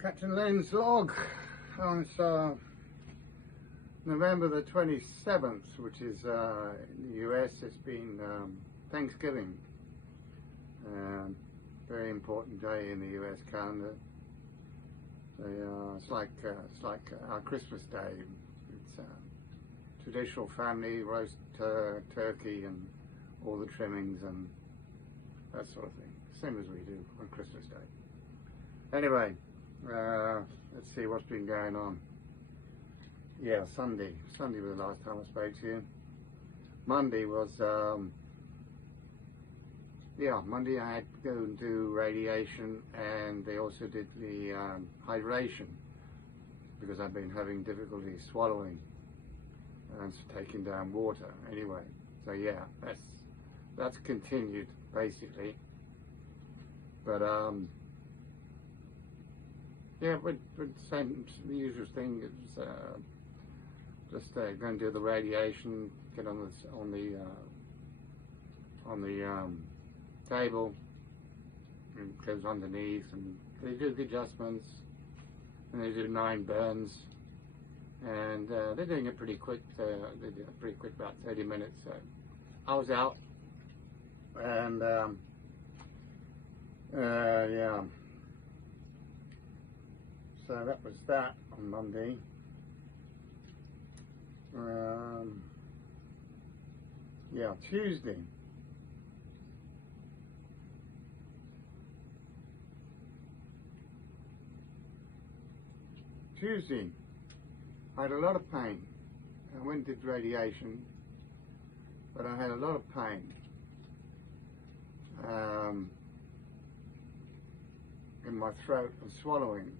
Captain Len's log on November the 27th, which is in the US. It's been Thanksgiving, very important day in the US calendar. It's like our Christmas day. It's traditional family roast turkey and all the trimmings and that sort of thing, same as we do on Christmas Day. Anyway, let's see what's been going on. Yeah, Sunday was the last time I spoke to you. Monday was Monday I had to go and do radiation, and they also did the hydration because I've been having difficulty swallowing and taking down water. Anyway, so yeah, that's continued basically. But yeah, but same, the usual thing is just go and do the radiation, get on the table, and goes underneath, and they do the adjustments, and they do 9 burns, and they're doing it pretty quick. They do it pretty quick, about 30 minutes. So I was out, and yeah. So that was that on Monday. Yeah, Tuesday. I had a lot of pain. I went and did radiation, but I had a lot of pain. In my throat and swallowing.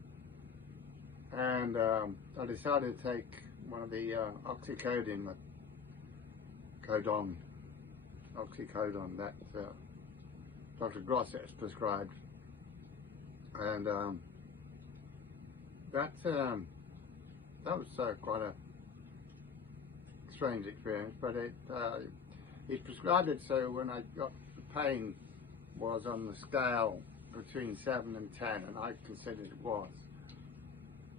And I decided to take one of the oxycodone that Dr. Grosset has prescribed, and that was quite a strange experience. But he prescribed it so when I got the pain was on the scale between 7 and 10, and I considered it was.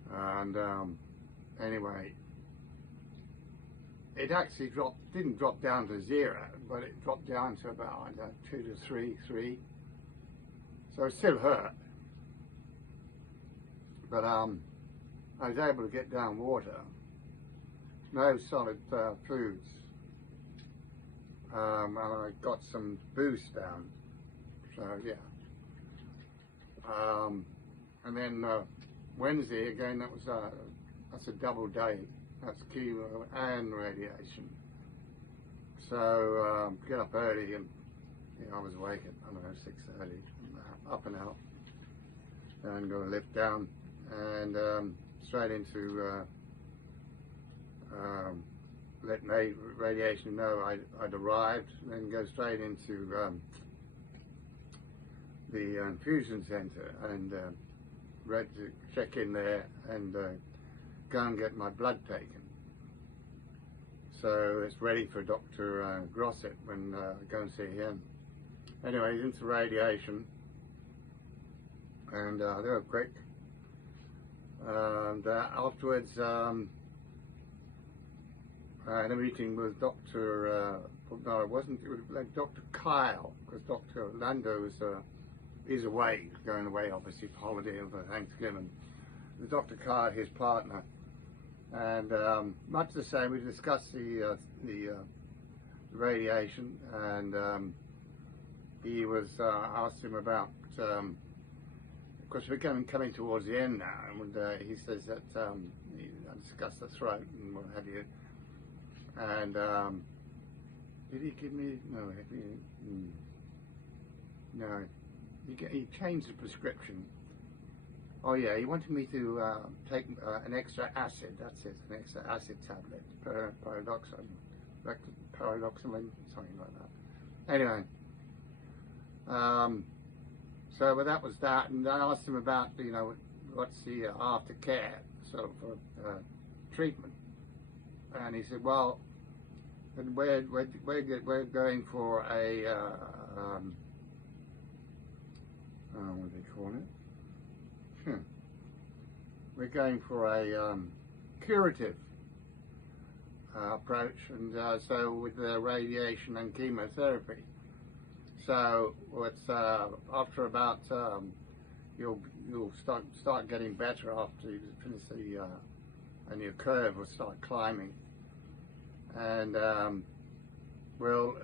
And anyway, it actually didn't drop down to 0, but it dropped down to about 2 to 3. So it still hurt, but I was able to get down water, no solid foods, and I got some booze down. So yeah, and then Wednesday again, that's a double day. That's chemo and radiation. So get up early, and I was awake at 6:30, up and out, and go lift down, and straight into let radiation know I'd arrived, and then go straight into the infusion center, and ready to check in there and go and get my blood taken. So it's ready for Dr. Grosset when I go and see him. Anyway, he's into radiation, and they were quick. And afterwards, I had a meeting with Dr. No, it wasn't. It was like Dr. Kyle, because Dr. Lando was. He's away, going away obviously for holiday over Thanksgiving. With Dr. Kyle, his partner, and much the same. We discussed the radiation, and he was asked him about. Of course, we're coming towards the end now, and he says that he discussed the throat and what have you. And did he give me no? He changed the prescription. Oh yeah, he wanted me to take an extra acid. That's it, an extra acid tablet, pyridoxine, something like that. Anyway, so but that was that, and I asked him about what's the aftercare sort of treatment, and he said, well, we're going for a what do they call it? we're going for a curative approach, and so with the radiation and chemotherapy. So it's after about you'll start getting better after you finish the and your curve will start climbing, and we'll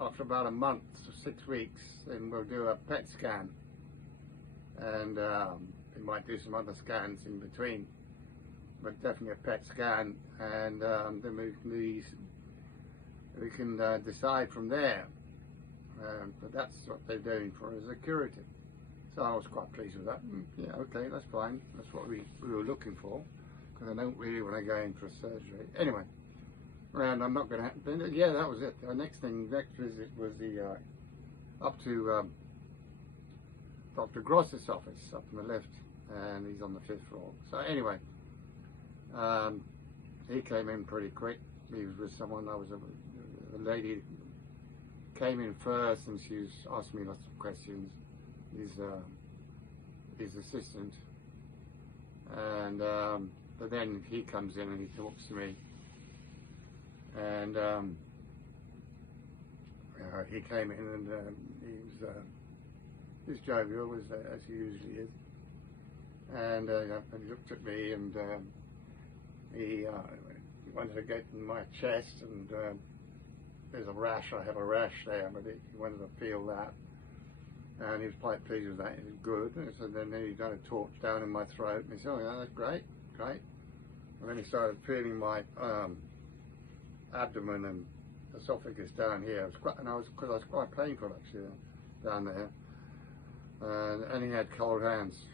after about a month, 6 weeks, then we'll do a PET scan, and we might do some other scans in between, but definitely a PET scan, and then we can decide from there. But that's what they're doing for us, a curative. So I was quite pleased with that. Yeah, okay, that's fine. That's what we were looking for, because I don't really want to go in for surgery. Anyway, and I'm not going to. Yeah, that was it. The next visit was the up to Dr. Gross's office up on the left, and he's on the 5th floor. So anyway, he came in pretty quick. He was with someone. I was a lady came in first, and she was asking me lots of questions. His assistant, and but then he comes in and he talks to me, and he came in and he was jovial as he usually is, and he looked at me, and he wanted to get in my chest, and there's a rash. I have a rash there, but he wanted to feel that, and he was quite pleased with that. It was good. And so then he done a torch down in my throat, and he said, "Oh, yeah, that's great, great." And then he started feeling my abdomen and esophagus down here. Because I was quite painful actually down there, and he had cold hands.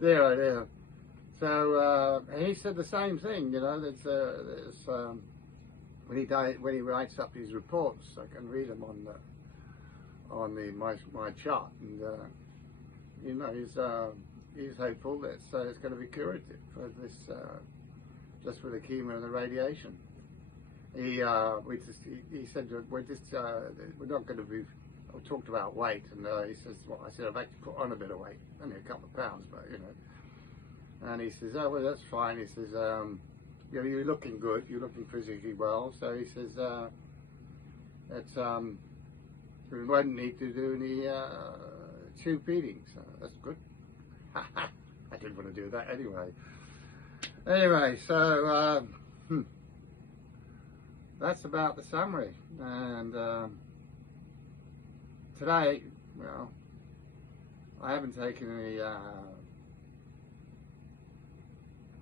There. So he said the same thing, you know. There's when he writes up his reports, I can read them on my chart, and you know, he's hopeful that it's going to be curative for this, just for the chemo and the radiation. He said we're not going to be. We talked about weight, and he says, well, I said I've actually put on a bit of weight, only a couple of pounds, but you know. And he says, oh, well, that's fine. He says, you know, you're looking good. You're looking physically well. So he says, we won't need to do any tube feeding. So that's good. I didn't want to do that anyway. Anyway, so that's about the summary. And today, well, I haven't taken any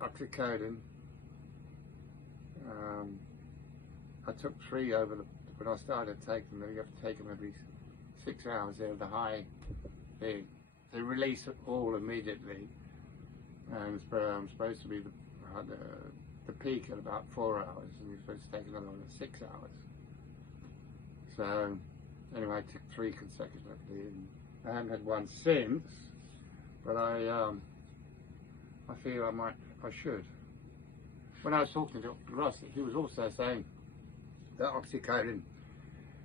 oxycodone. I took 3 when I started taking them. You have to take them every 6 hours. They're the high thing. They release it all immediately. And I'm supposed to be the peak at about 4 hours, and you're supposed to take another one at 6 hours. So anyway, I took 3 consecutively, and I haven't had one since. But I feel I should. When I was talking to Ross, he was also saying that oxycodone.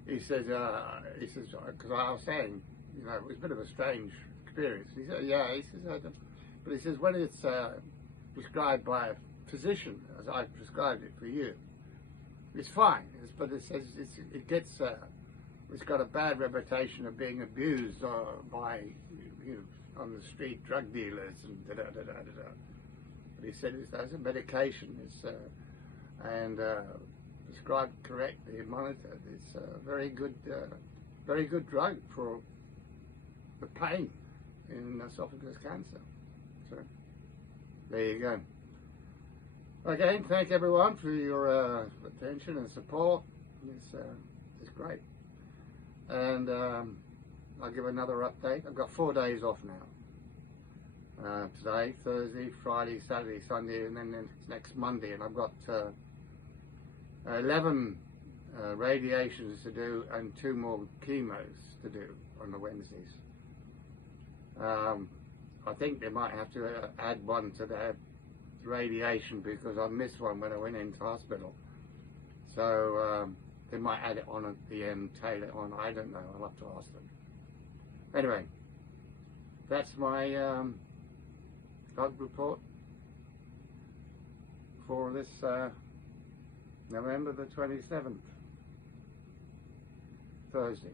He says, because I was saying, you know, it was a bit of a strange experience. He said, yeah. He says, but he says when it's prescribed by a physician, as I prescribed it for you, it's fine. But it says it's got a bad reputation of being abused by, you know, on the street drug dealers and da-da-da-da-da-da. But he said it's as a medication, and prescribed correctly and monitored. It's a very good drug for the pain in esophagus cancer. So there you go. Again, thank everyone for your attention and support. It's great. And I'll give another update. I've got 4 days off now. Today, Thursday, Friday, Saturday, Sunday, and then next Monday, and I've got 11 radiations to do and 2 more chemos to do on the Wednesdays. I think they might have to add one to the radiation because I missed one when I went into hospital. So they might add it on at the end, tail it on. I don't know. I'll have to ask them. Anyway, that's my bug report for this November the 27th, Thursday.